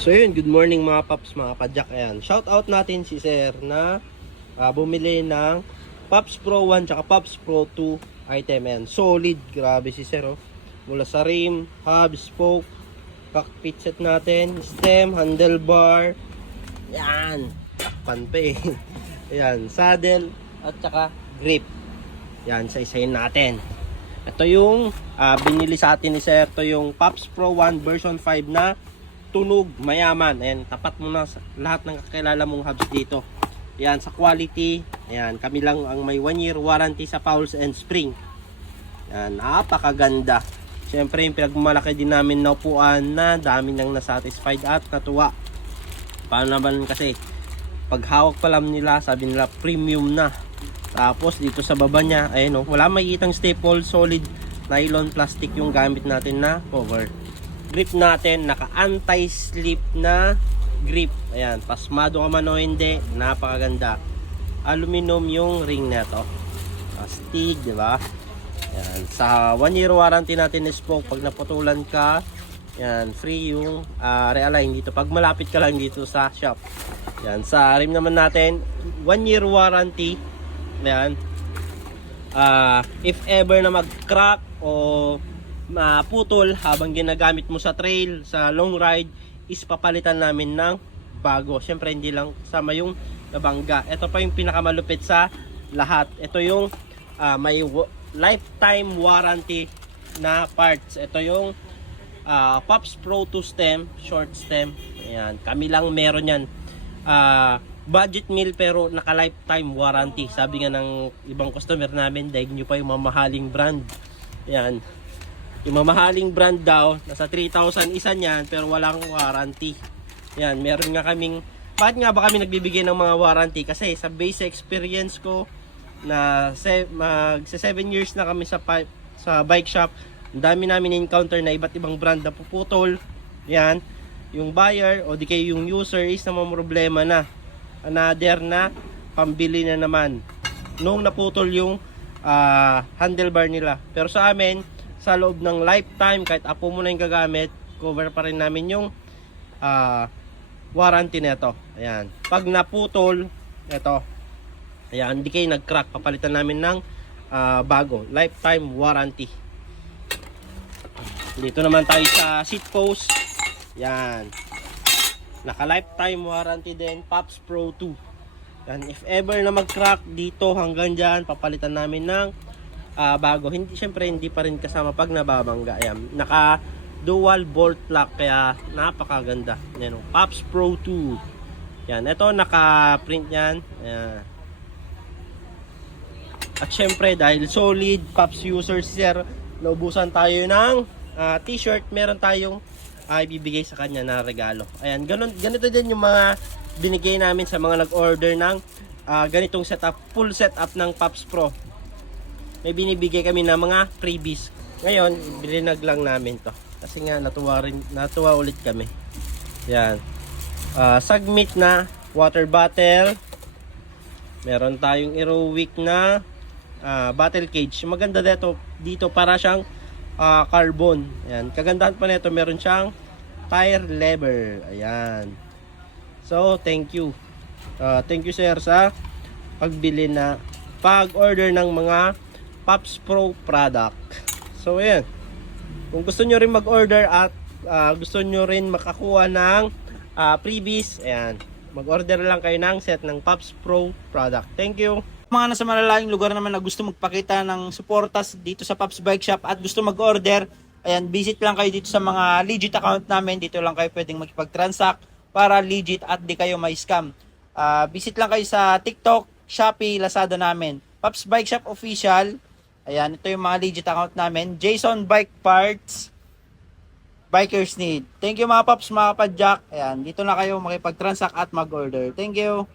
So yun, good morning mga paps, mga padyak. Ayan, shout out natin si Sir na bumili ng Pops Pro 1 tsaka Pops Pro 2 item. Ayan, solid, grabe si Sir oh. Mula sa rim, hub, spoke, cockpit set natin, stem, handlebar. Yan, takpan pa eh. Ayan, saddle at tsaka grip. Yan, isa-isahin natin. Ito yung binili sa atin ni Sir. Ito yung Pops Pro 1 version 5 na tunog, mayaman. Ayan, tapat mo na sa lahat ng kakilala mong hubs dito. Ayan, sa quality, ayan, kami lang ang may 1 year warranty sa fowls and spring. Ayan, napakaganda. Siyempre, yung pinagmalaki din namin na upuan na dami nang nasatisfied at natuwa. Paano naman kasi, pag hawak pa lang nila, sabi nila premium na. Tapos, dito sa baba niya, ayun o, wala makikitang staple, solid nylon plastic yung gamit natin na cover. Grip natin, naka anti-slip na grip. Ayan, pasmado ka man o hindi, napakaganda. Aluminum yung ring na to. Astig, di ba? Ayan, sa 1 year warranty natin ni spoke, pag naputulan ka, ayan, free yung realign dito. Pag malapit ka lang dito sa shop. Ayan, sa rim naman natin, 1 year warranty. Ayan. If ever na mag-crack o maputol habang ginagamit mo sa trail, sa long ride, is papalitan namin ng bago. Siyempre hindi lang sama yung nabangga. Ito pa yung pinakamalupit sa lahat. Ito yung may lifetime warranty na parts. Ito yung Pops Pro 2 stem, short stem. Ayan, kami lang meron yan. Budget meal pero naka lifetime warranty. Sabi nga ng ibang customer namin, daig nyo pa yung mamahaling brand. Ayan, yung mamahaling brand daw, nasa 3,000 isa niyan pero walang warranty. Yan, meron nga kaming, bakit nga ba kami nagbibigay ng mga warranty? Kasi sa base experience ko na magsa 7 years na kami sa bike shop, ang dami namin encounter na iba't ibang brand na puputol. Yan, yung buyer o di kayo yung user is na problema na. Another na pambili na naman nung naputol yung handlebar nila. Pero sa amin, sa loob ng lifetime, kahit apo mo na yung gagamit, cover pa rin namin yung warranty nito. Ayan, pag naputol ito, ayan, hindi kayo nag-crack, papalitan namin ng bago, lifetime warranty. Dito naman tayo sa seat post. Yan, naka lifetime warranty din, Pops Pro 2. Yan, if ever na mag-crack dito hanggang dyan, papalitan namin ng bago. Hindi, syempre hindi pa rin kasama pag nababangga. Ayan, naka dual bolt lock, kaya napakaganda. Yan, Pops Pro 2. Yan, ito naka print yan. Ayan. At syempre dahil solid Pops user si Sir, naubusan tayo ng t-shirt. Meron tayong ibibigay sa kanya na regalo. Ayan, ganito din yung mga binigay namin sa mga nag-order ng ganitong setup, full setup ng Pops Pro. May binibigay kami na mga freebies. Ngayon, bilinag lang namin to. Kasi nga natuwa ulit kami. Yan. Sagmit na water bottle. Meron tayong Aerowick na bottle cage. Maganda dito para siyang carbon. Yan. Kagandahan pa nito, meron siyang tire lever. Ayan. So, thank you. Thank you sir sa pag-order ng mga Pops Pro product. So ayan, kung gusto nyo rin mag-order at gusto nyo rin makakuha ng freebies, ayan, mag-order lang kayo ng set ng Pops Pro product. Thank you. Mga nasa malalayong lugar naman na gusto magpakita ng suportas dito sa Pops Bike Shop at gusto mag-order, ayan, visit lang kayo dito sa mga legit account namin. Dito lang kayo pwedeng makipag-transact para legit at di kayo may scam. Visit lang kayo sa TikTok, Shopee, Lazada namin. Pops Bike Shop Official. Ayan, ito yung mga legit account namin. Jason Bike Parts, Bikers Need. Thank you mga Pops, mga Padjak. Ayan, dito na kayo makipag-transact at mag-order. Thank you.